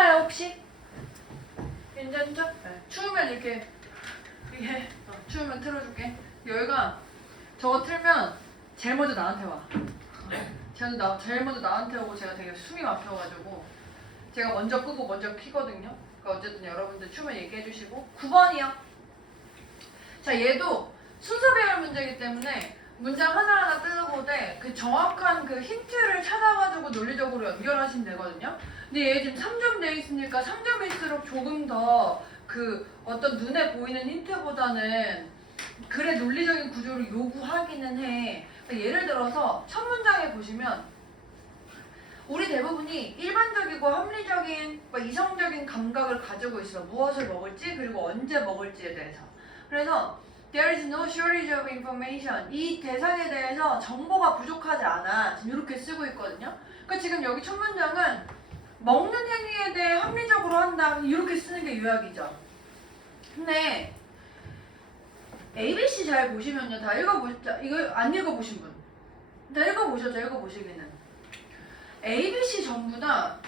춥나요 혹시? 괜찮죠? 네. 추우면 이렇게 추우면 틀어줄게. 여기가 저거 틀면 제일 먼저 나한테 와. 제일 먼저 나한테 오고 제가 되게 숨이 막혀가지고 제가 먼저 끄고 먼저 키거든요. 그러니까 어쨌든 여러분들 추우면 얘기해 주시고 9번이요. 자, 얘도 순서배열 문제이기 때문에 문장 하나하나 뜯어보되 그 정확한 그 힌트를 찾아가지고 논리적으로 연결하시면 되거든요. 근데 얘 지금 3점 돼 있으니까 3점일수록 조금 더 그 어떤 눈에 보이는 힌트보다는 글의 논리적인 구조를 요구하기는 해. 그러니까 예를 들어서 첫 문장에 보시면 우리 대부분이 일반적이고 합리적인 이성적인 감각을 가지고 있어. 무엇을 먹을지 그리고 언제 먹을지에 대해서. 그래서 There is no shortage of information. 이 대상에 대해서 정보가 부족하지 않아. 지금 이렇게 쓰고 있거든요. 그러니까 지금 여기 첫 문장은 먹는 행위에 대해 합리적으로 한다. 이렇게 쓰는 게 요약이죠. 근데 ABC 잘 보시면요. 다 읽어보셨죠? 이거 안 읽어보신 분. 다 읽어보셨죠? 읽어보시기는. ABC 전부 다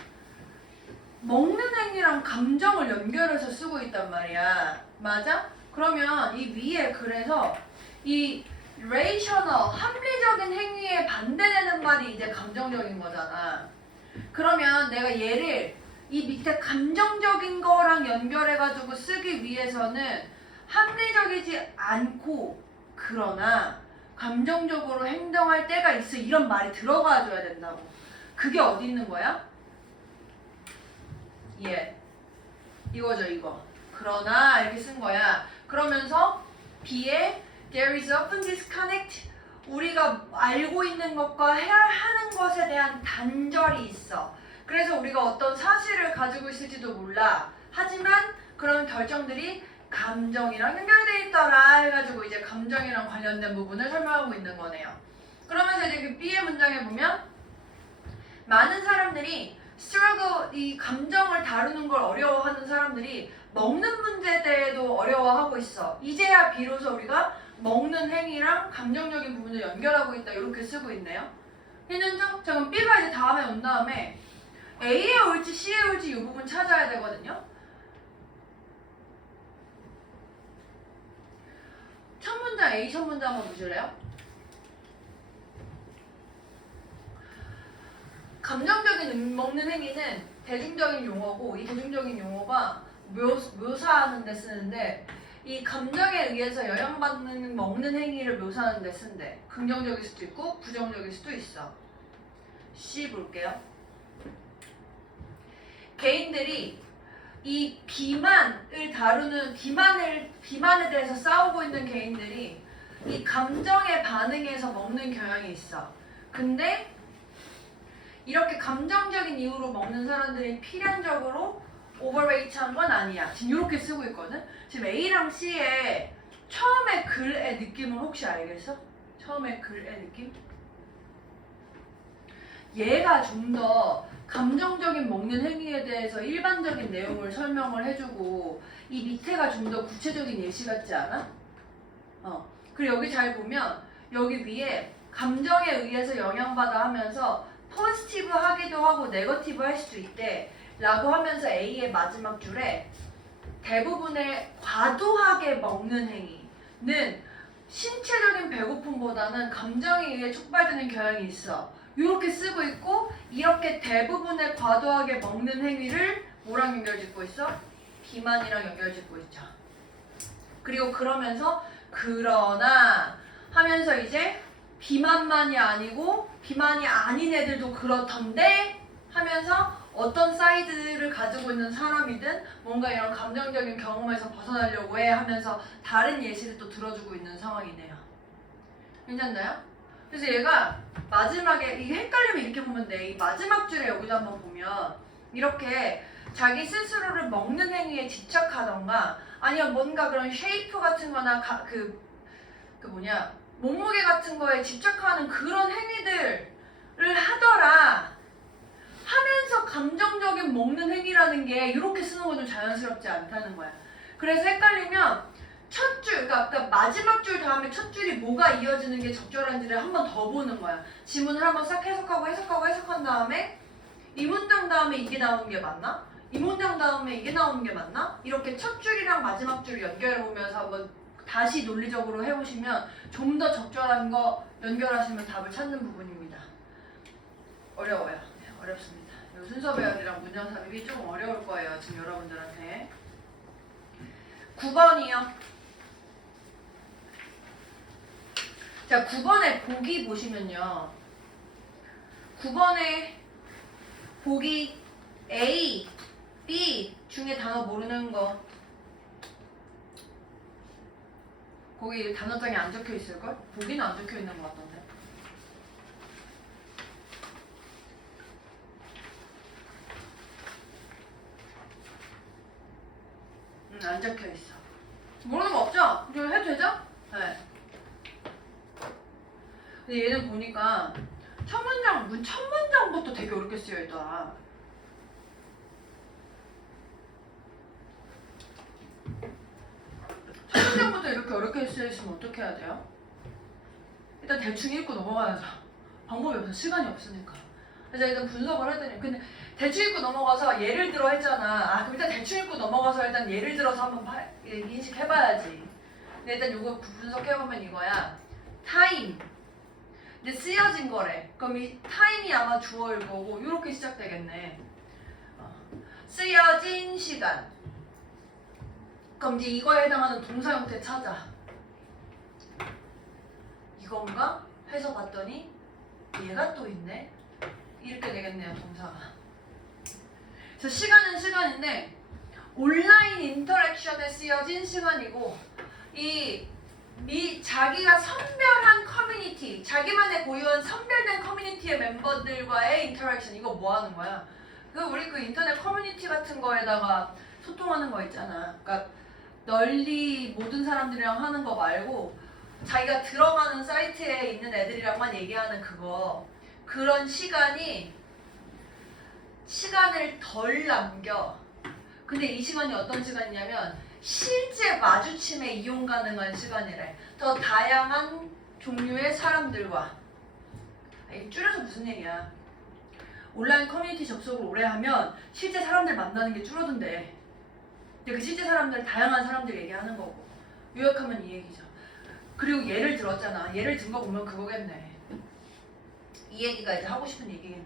먹는 행위랑 감정을 연결해서 쓰고 있단 말이야. 맞아? 그러면 이 위에 그래서 이 rational, 합리적인 행위에 반대되는 말이 이제 감정적인 거잖아. 그러면 내가 얘를 이 밑에 감정적인 거랑 연결해가지고 쓰기 위해서는 합리적이지 않고 그러나 감정적으로 행동할 때가 있어. 이런 말이 들어가줘야 된다고. 그게 어디 있는 거야? 예. 이거죠, 이거. 그러나 이렇게 쓴 거야. 그러면서 B에 There is often disconnect. 우리가 알고 있는 것과 해야 하는 것에 대한 단절이 있어. 그래서 우리가 어떤 사실을 가지고 있을지도 몰라. 하지만 그런 결정들이 감정이랑 연결돼 있더라 해가지고 이제 감정이랑 관련된 부분을 설명하고 있는 거네요. 그러면서 이제 그 B의 문장에 보면 많은 사람들이 struggle, 이 감정을 다루는 걸 어려워하는 사람들이 먹는 문제에 대해도 어려워하고 있어. 이제야 비로소 우리가 먹는 행위랑 감정적인 부분을 연결하고 있다. 이렇게 쓰고 있네요. 했는죠? 자, 그럼 B가 이제 다음에 온 다음에 A에 올지 C에 올지 이 부분 찾아야 되거든요. 첫 문장 A 첫 문장 한번 보실래요? 감정적인 먹는 행위는 대중적인 용어고 이 대중적인 용어가 묘사하는 데 쓰는데 이 감정에 의해서 영향받는 먹는 행위를 묘사하는 데 쓴대. 긍정적일 수도 있고 부정적일 수도 있어. C 볼게요. 개인들이 이 비만을 다루는 비만에 대해서 싸우고 있는 개인들이 이 감정에 반응해서 먹는 경향이 있어. 근데 이렇게 감정적인 이유로 먹는 사람들이 필연적으로 오버웨이트한 건 아니야. 지금 이렇게 쓰고 있거든. 지금 A랑 C의 처음에 글의 느낌을 혹시 알겠어? 처음에 글의 느낌? 얘가 좀 더 감정적인 먹는 행위에 대해서 일반적인 내용을 설명을 해주고 이 밑에가 좀 더 구체적인 예시 같지 않아? 그리고 여기 잘 보면 여기 위에 감정에 의해서 영향받아 하면서 포지티브 하기도 하고 네거티브 할 수도 있대 라고 하면서 A의 마지막 줄에 대부분의 과도하게 먹는 행위는 신체적인 배고픔보다는 감정에 의해 촉발되는 경향이 있어. 이렇게 쓰고 있고 이렇게 대부분의 과도하게 먹는 행위를 뭐랑 연결짓고 있어? 비만이랑 연결짓고 있죠. 그리고 그러면서 그러나 하면서 이제 비만만이 아니고 비만이 아닌 애들도 그렇던데 하면서 어떤 사이드를 가지고 있는 사람이든 뭔가 이런 감정적인 경험에서 벗어나려고 해 하면서 다른 예시를 또 들어주고 있는 상황이네요. 괜찮나요? 그래서 얘가 마지막에 이게 헷갈리면 이렇게 보면 돼. 이 마지막 줄에 여기도 한번 보면 이렇게 자기 스스로를 먹는 행위에 집착하던가 아니면 뭔가 그런 쉐이프 같은 거나 몸무게 같은 거에 집착하는 그런 행위들을 하더라 하면서 감정적인 먹는 행위라는 게 이렇게 쓰는 건 좀 자연스럽지 않다는 거야. 그래서 헷갈리면 첫 줄, 그러니까 마지막 줄 다음에 첫 줄이 뭐가 이어지는 게 적절한지를 한 번 더 보는 거야. 지문을 한번 싹 해석한 다음에 이 문장 다음에 이게 나오는 게 맞나? 이 문장 다음에 이게 나오는 게 맞나? 이렇게 첫 줄이랑 마지막 줄 연결해 보면서 한번 다시 논리적으로 해보시면 좀 더 적절한 거 연결하시면 답을 찾는 부분입니다. 어려워요. 네, 어렵습니다. 이 순서 배열이랑 문장 삽입이 조금 어려울 거예요. 지금 여러분들한테. 9번이요. 자, 9번에 보기 보시면요. 9번에 보기 A, B 중에 단어 모르는 거. 거기 단어장에 안 적혀 있을걸? 보기는 안 적혀 있는 것 같던데. 안 적혀 있어. 모르는 거 없죠? 이거 해도 되죠? 네. 근데 얘는 보니까 첫 문장부터 되게 어렵게 쓰여 있더라. 첫 문장부터 이렇게 어렵게 쓰여 있으면 어떻게 해야 돼요? 일단 대충 읽고 넘어가야죠. 방법이 없어. 시간이 없으니까. 그래서 일단 분석을 해드려요. 근데 대충 읽고 넘어가서 예를 들어 했잖아. 그럼 일단 대충 읽고 넘어가서 일단 예를 들어서 한번 인식해봐야지. 근데 일단 이거 분석해보면 이거야. 타임. 근데 쓰여진 거래. 그럼 이 타임이 아마 주어일 거고 이렇게 시작되겠네. 쓰여진 시간. 그럼 이제 이거에 해당하는 동사 형태 찾아. 이건가? 해서 봤더니 얘가 또 있네. 이렇게 되겠네요, 동사가. 그래서 시간은 시간인데 온라인 인터랙션에 쓰여진 시간이고 자기가 선별한 커뮤니티, 자기만의 고유한 선별된 커뮤니티의 멤버들과의 인터랙션, 이거 뭐 하는 거야? 우리 그 인터넷 커뮤니티 같은 거에다가 소통하는 거 있잖아. 그러니까 널리 모든 사람들이랑 하는 거 말고 자기가 들어가는 사이트에 있는 애들이랑만 얘기하는 그거. 그런 시간을 덜 남겨. 근데 이 시간이 어떤 시간이냐면 실제 마주침에 이용 가능한 시간이래. 더 다양한 종류의 사람들과. 줄여서 무슨 얘기야? 온라인 커뮤니티 접속을 오래 하면 실제 사람들 만나는 게 줄어든대. 근데 그 실제 사람들, 다양한 사람들 얘기하는 거고. 요약하면 이 얘기죠. 그리고 예를 들었잖아. 예를 든 거 보면 그거겠네. 이 얘기가 이제 하고 싶은 얘기겠네.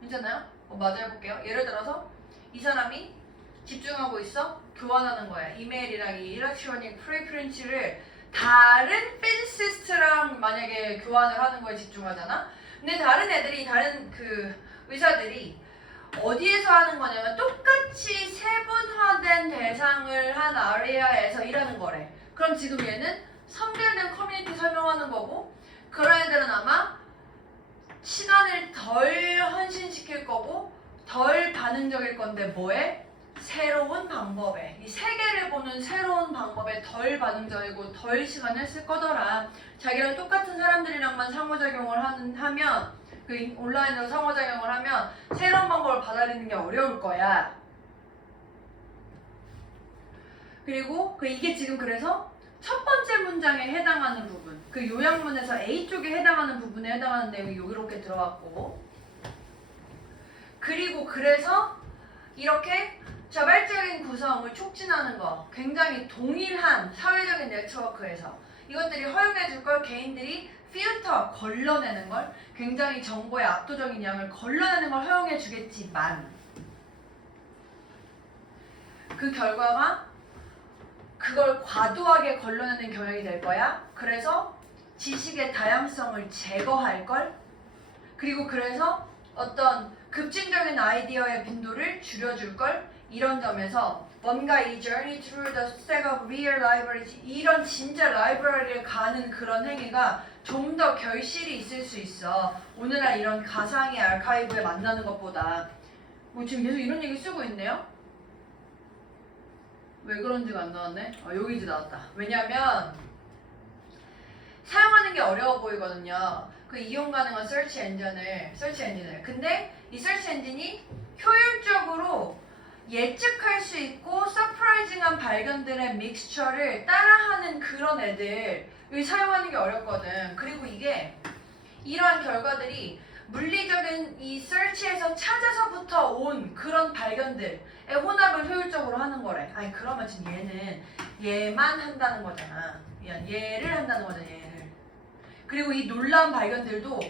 괜찮아요? 맞아 해볼게요. 예를 들어서 이 사람이 집중하고 있어? 교환하는 거야. 이메일이랑 이 일렉트로닉 프리프린트를 다른 피지시스트랑 만약에 교환을 하는 거에 집중하잖아? 근데 다른 그 의사들이 어디에서 하는 거냐면 똑같이 세분화된 대상을 한 아리아에서 일하는 거래. 그럼 지금 얘는 선별된 커뮤니티 설명하는 거고, 그런 애들은 아마 시간을 덜 헌신시킬 거고 덜 반응적일 건데 뭐에? 새로운 방법에. 이 세계를 보는 새로운 방법에 덜 반응적이고 덜 시간을 쓸 거더라. 자기랑 똑같은 사람들이랑만 상호작용을 하면 그 온라인으로 상호작용을 하면 새로운 방법을 받아들이는 게 어려울 거야. 그리고 이게 지금 그래서 첫 번째 문장에 해당하는 부분, 그 요약문에서 A 쪽에 해당하는 부분에 해당하는 내용이 이렇게 들어갔고, 그리고 그래서 이렇게 자발적인 구성을 촉진하는 거, 굉장히 동일한 사회적인 네트워크에서 이것들이 허용해줄 걸 개인들이 필터, 걸러내는 걸, 굉장히 정보의 압도적인 양을 걸러내는 걸 허용해주겠지만 그 결과가 그걸 과도하게 걸러내는 경향이 될 거야. 그래서 지식의 다양성을 제거할 걸. 그리고 그래서 어떤 급진적인 아이디어의 빈도를 줄여줄 걸. 이런 점에서 뭔가 이 journey through the stack of real libraries, 이런 진짜 라이브러리를 가는 그런 행위가 좀 더 결실이 있을 수 있어. 오늘날 이런 가상의 아카이브에 만나는 것보다. 지금 계속 이런 얘기 쓰고 있네요. 왜 그런지가 안 나왔네? 여기 이제 나왔다. 왜냐면 사용하는 게 어려워 보이거든요. 그 이용 가능한 서치 엔진을. 근데 이 서치 엔진이 효율적으로 예측할 수 있고 서프라이징한 발견들의 믹스처를 따라하는 그런 애들, 여기 사용하는 게 어렵거든. 그리고 이게 이러한 결과들이 물리적인 이 서치에서 찾아서부터 온 그런 발견들의 혼합을 효율적으로 하는 거래. 아니 그러면 지금 얘는 얘만 한다는 거잖아. 얘를 한다는 거잖아. 얘를. 그리고 이 놀라운 발견들도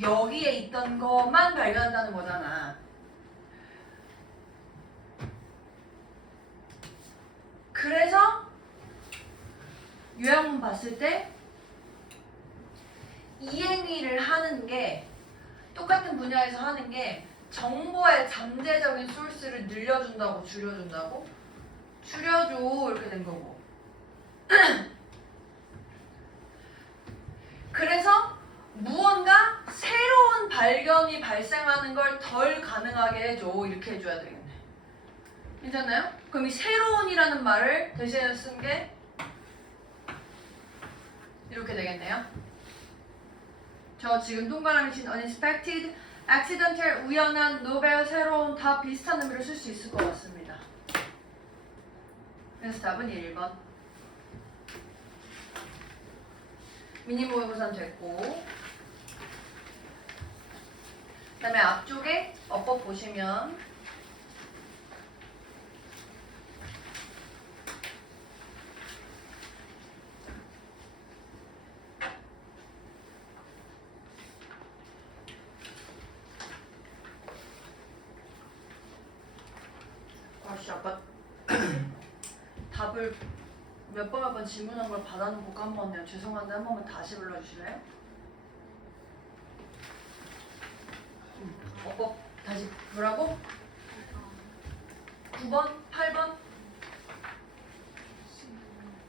여기에 있던 것만 발견한다는 거잖아. 그래서 요약문 봤을 때 이행위를 하는 게 똑같은 분야에서 하는 게 정보의 잠재적인 소스를 늘려준다고 줄여준다고? 줄여줘 이렇게 된 거고. 그래서 무언가 새로운 발견이 발생하는 걸 덜 가능하게 해줘 이렇게 해줘야 되겠네. 괜찮나요? 그럼 이 새로운이라는 말을 대신해 쓴 게 이렇게 되겠네요. 저 지금 동그라미 친 unexpected, accidental, 우연한, 노벨, 새로운 다 비슷한 의미로 쓸 수 있을 것 같습니다. 그래서 답은 1번. 미니 모의고사는 됐고, 그 다음에 앞쪽에 어법 보시면 아씨 아까 답을 몇 번 질문한 걸 받아놓고 까먹었네요. 죄송한데 한 번만 다시 불러주실래요? 어법 다시 뭐라고? 9번? 8번?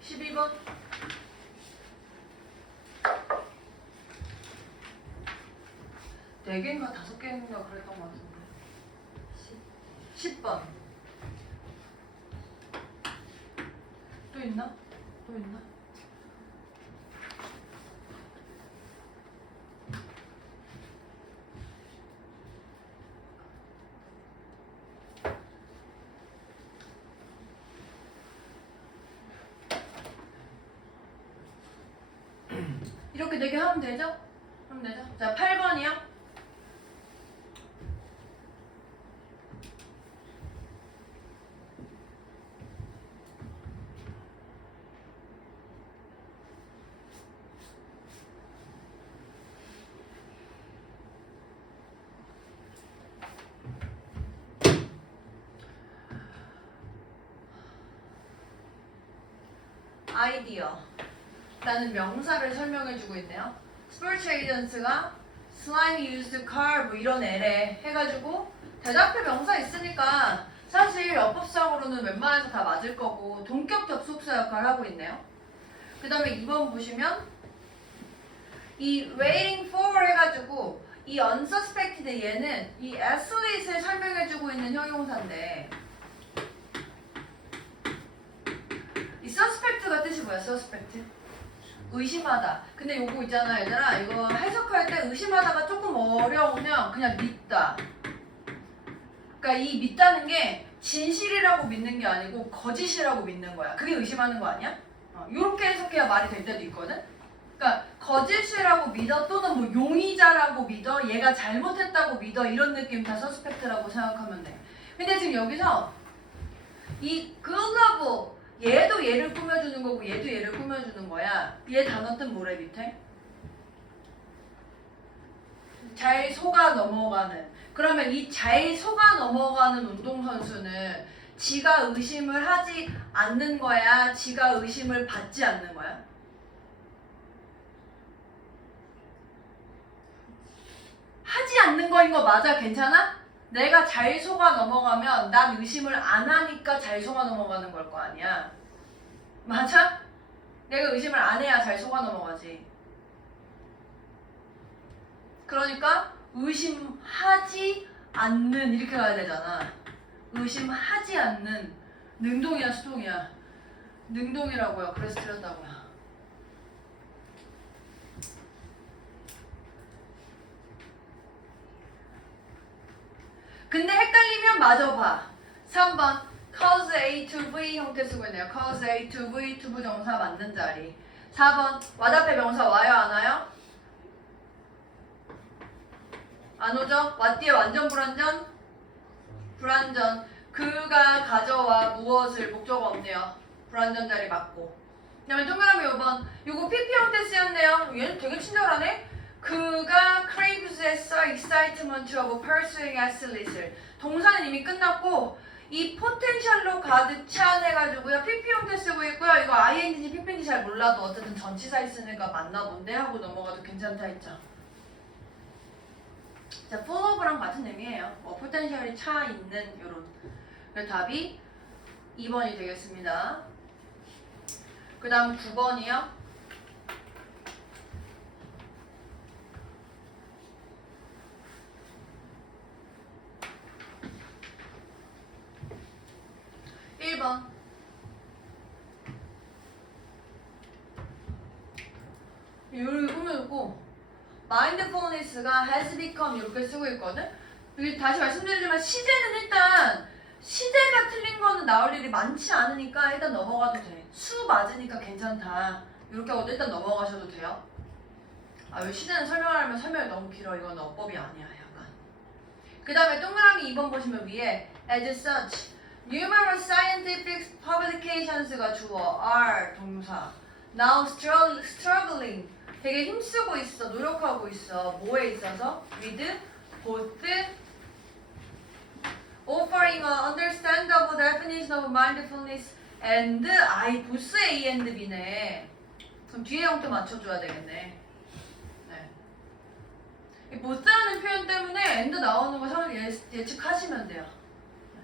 12번? 네 개인가 5개인가 그랬던 것 같은데 10번 또 있나? 또 있나? 이렇게 4개 하면 되죠? 하면 되죠? 자, 8번이요. 아이디어 라는 명사를 설명해주고 있네요. 스포츠 에이전트가 slime used car 뭐 이런 애래 해가지고 대답표 명사 있으니까 사실 어법상으로는 웬만해서 다 맞을 거고 동격 접속사 역할을 하고 있네요. 그 다음에 2번 보시면 이 waiting for 해가지고 이 unsuspected 얘는 이 athlete을 설명해주고 있는 형용사인데 이 suspect가 뜻이 뭐야? suspect? 의심하다. 근데 요거 있잖아 얘들아, 이거 해석할 때 의심하다가 조금 어려우면 그냥 믿다. 그러니까 이 믿다는 게 진실이라고 믿는 게 아니고 거짓이라고 믿는 거야. 그게 의심하는 거 아니야? 요렇게 해석해야 말이 될 때도 있거든. 그러니까 거짓이라고 믿어 또는 뭐 용의자라고 믿어, 얘가 잘못했다고 믿어, 이런 느낌 다 서스펙트라고 생각하면 돼. 근데 지금 여기서 이 글러브 얘도 얘를 꾸며주는 거고 얘도 얘를 꾸며주는 거야. 얘 단어 뜻 뭐래 밑에? 잘 속아 넘어가는. 그러면 이 잘 속아 넘어가는 운동선수는 지가 의심을 하지 않는 거야? 지가 의심을 받지 않는 거야? 하지 않는 거인 거 맞아? 괜찮아? 내가 잘 속아 넘어가면 난 의심을 안 하니까 잘 속아 넘어가는 걸 거 아니야. 맞아? 내가 의심을 안 해야 잘 속아 넘어가지. 그러니까 의심하지 않는 이렇게 가야 되잖아. 의심하지 않는. 능동이야 수동이야? 능동이라고요. 그래서 틀렸다고요. 근데 헷갈리면 마저 봐. 3번 cause A to B 형태 쓰고 있네요. cause A to B 투부정사 맞는 자리. 4번 와답의 명사 와요 안 와요? 안 오죠? 와 뒤에 완전 불완전? 불완전. 그가 가져와 무엇을 목적 없네요. 불완전 자리 맞고. 그다음에 동그라미 5번. 요거 PP 형태 쓰였네요. 얘는 되게 친절하네. 그가 craves excitement of pursuing athletes. 동사는 이미 끝났고 이 포텐셜로 가득 찬 해가지고요. PP 형태 쓰고 있고요. 이거 ing인지 pp인지 잘 몰라도 어쨌든 전치사 있으니까 맞나 본데 하고 넘어가도 괜찮다 했죠. 자, full of랑 같은 의미예요. 포텐셜이 차 있는 요런. 그래서 답이 2번이 되겠습니다. 그 다음 9번이요. (1번) 요리 꾸며놓고 mindfulness가 has become 이렇게 쓰고 있거든? 여기 다시 말씀드리지만 시제는 일단 시제가 틀린 거는 나올 일이 많지 않으니까 일단 넘어가도 돼. 수 맞으니까 괜찮다. 이렇게 하고 일단 넘어가셔도 돼요. 아, 왜 시제는 설명하려면 설명이 너무 길어. 이건 어법이 아니야, 약간. 그 다음에 동그라미 2번 보시면 위에 as such numerous scientific publications가 주어 are 동사 now struggling 되게 힘쓰고 있어, 노력하고 있어. 뭐에 있어서? with both offering an understandable definition of mindfulness and both A and B네. 그럼 뒤에 형태 맞춰줘야 되겠네. 네. 이 both라는 표현 때문에 and 나오는 거 상황 예측하시면 돼요. 네.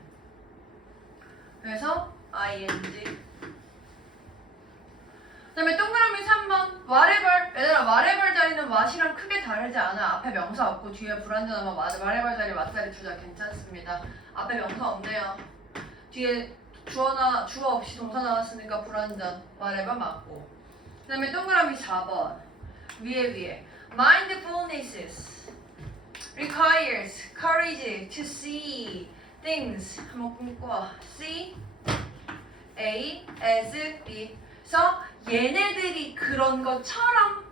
그래서 ing. 그 다음에 동그라미 3번 whatever. 얘들아 whatever 자리는 what이랑 크게 다르지 않아. 앞에 명사 없고 뒤에 불완전하면 whatever 자리 what 자리 둘 다 괜찮습니다. 앞에 명사 없네요. 뒤에 주어 없이 동사 나왔으니까 불완전 whatever 맞고. 그 다음에 동그라미 4번 위에 mindfulness requires courage to see things 한번 끊고 see A as B. 그래서 얘네들이 그런 것처럼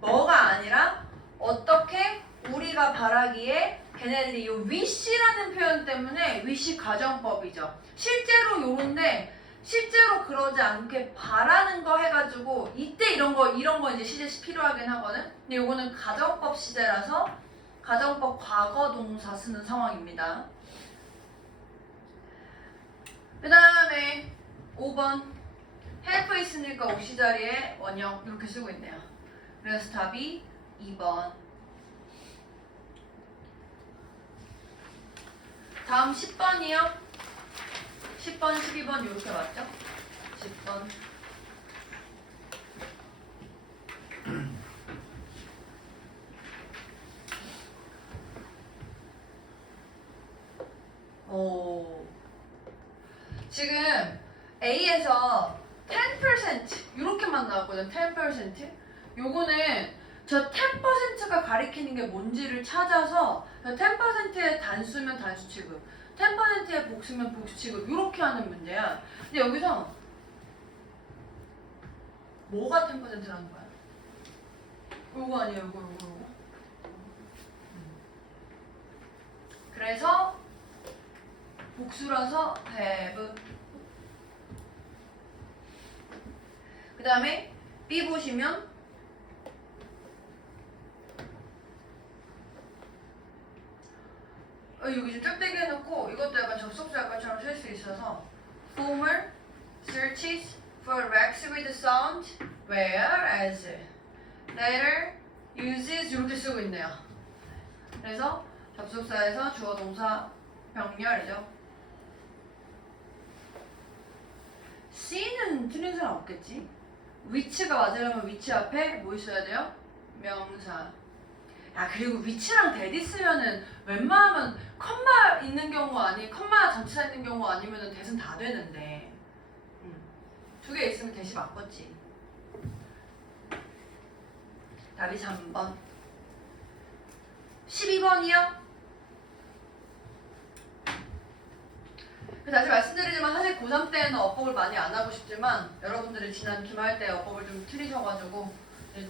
뭐가 아니라 어떻게 우리가 바라기에 걔네들이 이 wish라는 표현 때문에 wish 가정법이죠. 실제로 요런데 실제로 그러지 않게 바라는 거 해가지고 이때 이런 거 이제 시제 필요하긴 하거든. 근데 요거는 가정법 시제라서 가정법 과거 동사 쓰는 상황입니다. 그 다음에 5번 help 있으니까 옵시 자리에 원형 이렇게 쓰고 있네요. 그래서 답이 2번. 다음 10번이요. 10번, 12번 이렇게 맞죠? 10번. 오. 지금 A에서 10% 이렇게만 나왔거든. 10%. 요거는 저 10%가 가리키는 게 뭔지를 찾아서 10%의 단수면 단수 취급, 10%의 복수면 복수 취급 이렇게 하는 문제야. 근데 여기서 뭐가 10%라는 거야? 요거 아니에요? 요거. 그래서 복수라서 have. 그 다음에 B 보시면 여기 좀 짝대기 해놓고 이것도 약간 접속사 약간처럼 쓸 수 있어서 Former searches for wax with sound whereas later uses 이렇게 쓰고 있네요. 그래서 접속사에서 주어 동사 병렬이죠. C는 틀린 사람 없겠지? which가 맞으려면 which 앞에 뭐 있어야 돼요? 명사. 아, 그리고 which랑 that 있으면은 웬만하면 컴마 있는 경우 컴마 전치사 있는 경우 아니면은 that은 다 되는데 두 개 있으면 that이 맞겠지. 답이 3번. 12번이요. 다시 말씀드리지만 사실 고3 때는 어법을 많이 안 하고 싶지만 여러분들이 지난 기말 때 어법을 좀 틀리셔가지고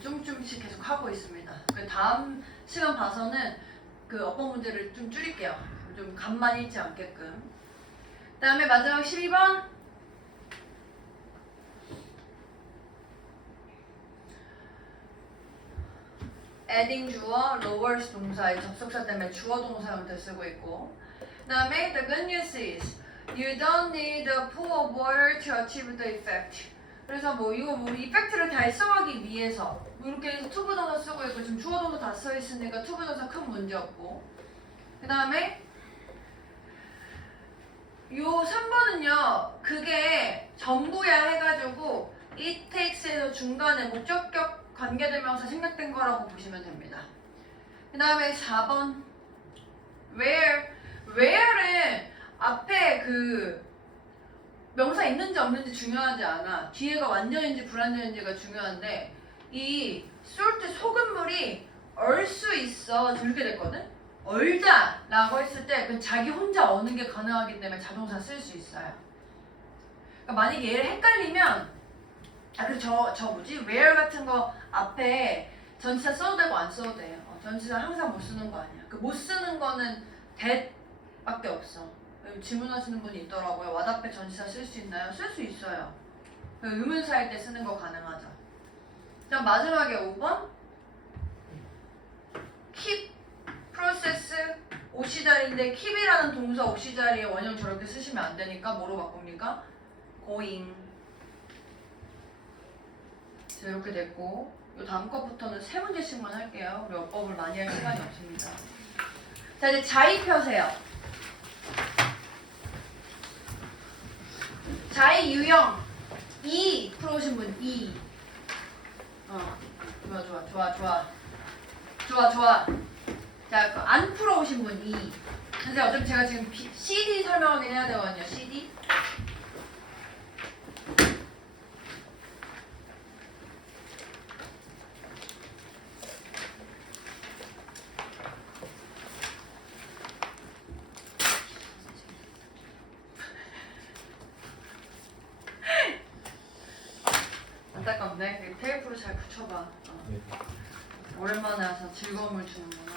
조금씩 계속 하고 있습니다. 다음 시간 봐서는 그 어법 문제를 좀 줄일게요. 좀 간만 잃지 않게끔. 다음에 마지막 12번. adding 주어, lowers 동사의 접속사 때문에 주어 동사 형태 쓰고 있고. 그 다음에 the good news is you don't need a pool of water to achieve the effect. 그래서 뭐 이거 뭐 이펙트를 달성하기 위해서 뭐 이렇게 해서 투부 동사 쓰고 있고 지금 주어 동사 다 써 있으니까 투부 동사 큰 문제 없고. 그 다음에 요 3번은요 그게 전부야 해가지고 it takes에서 중간에 목적격 관계대명사 생략된 거라고 보시면 됩니다. 그 다음에 4번 where는 앞에 그 명사 있는지 없는지 중요하지 않아. 뒤에가 완전인지 불완전인지가 중요한데 이 salt 소금물이 얼 수 있어 이렇게 됐거든. 얼다 라고 했을 때 그건 자기 혼자 어는 게 가능하기 때문에 자동사 쓸 수 있어요. 그러니까 만약에 얘를 헷갈리면 저 뭐지? where 같은 거 앞에 전치사 써도 되고 안 써도 돼요. 전치사 항상 못 쓰는 거 아니야. 그 못 쓰는 거는 that 밖에 없어. 질문하시는 분이 있더라고요. what 앞에 전치사 쓸 수 있나요? 쓸 수 있어요. 의문사일 때 쓰는 거 가능하죠. 자, 마지막에 5번 keep 프로세스 오시자리인데 keep이라는 동사 오시자리에 원형 저렇게 쓰시면 안 되니까 뭐로 바꿉니까? going. 자, 이렇게 됐고 이 다음 것부터는 3문제씩만 할게요. 우리 어법을 많이 할 시간이 없습니다. 자, 이제 자의 펴세요. 자의 유형 2 풀어오신 분 2. 좋아. 자, 안 풀어오신 분 2. 근데 어차피 제가 지금 CD 설명하긴 해야 되거든요. CD. 안타깝네. 테이프로 잘 붙여봐. 오랜만에 와서 즐거움을 주는구나.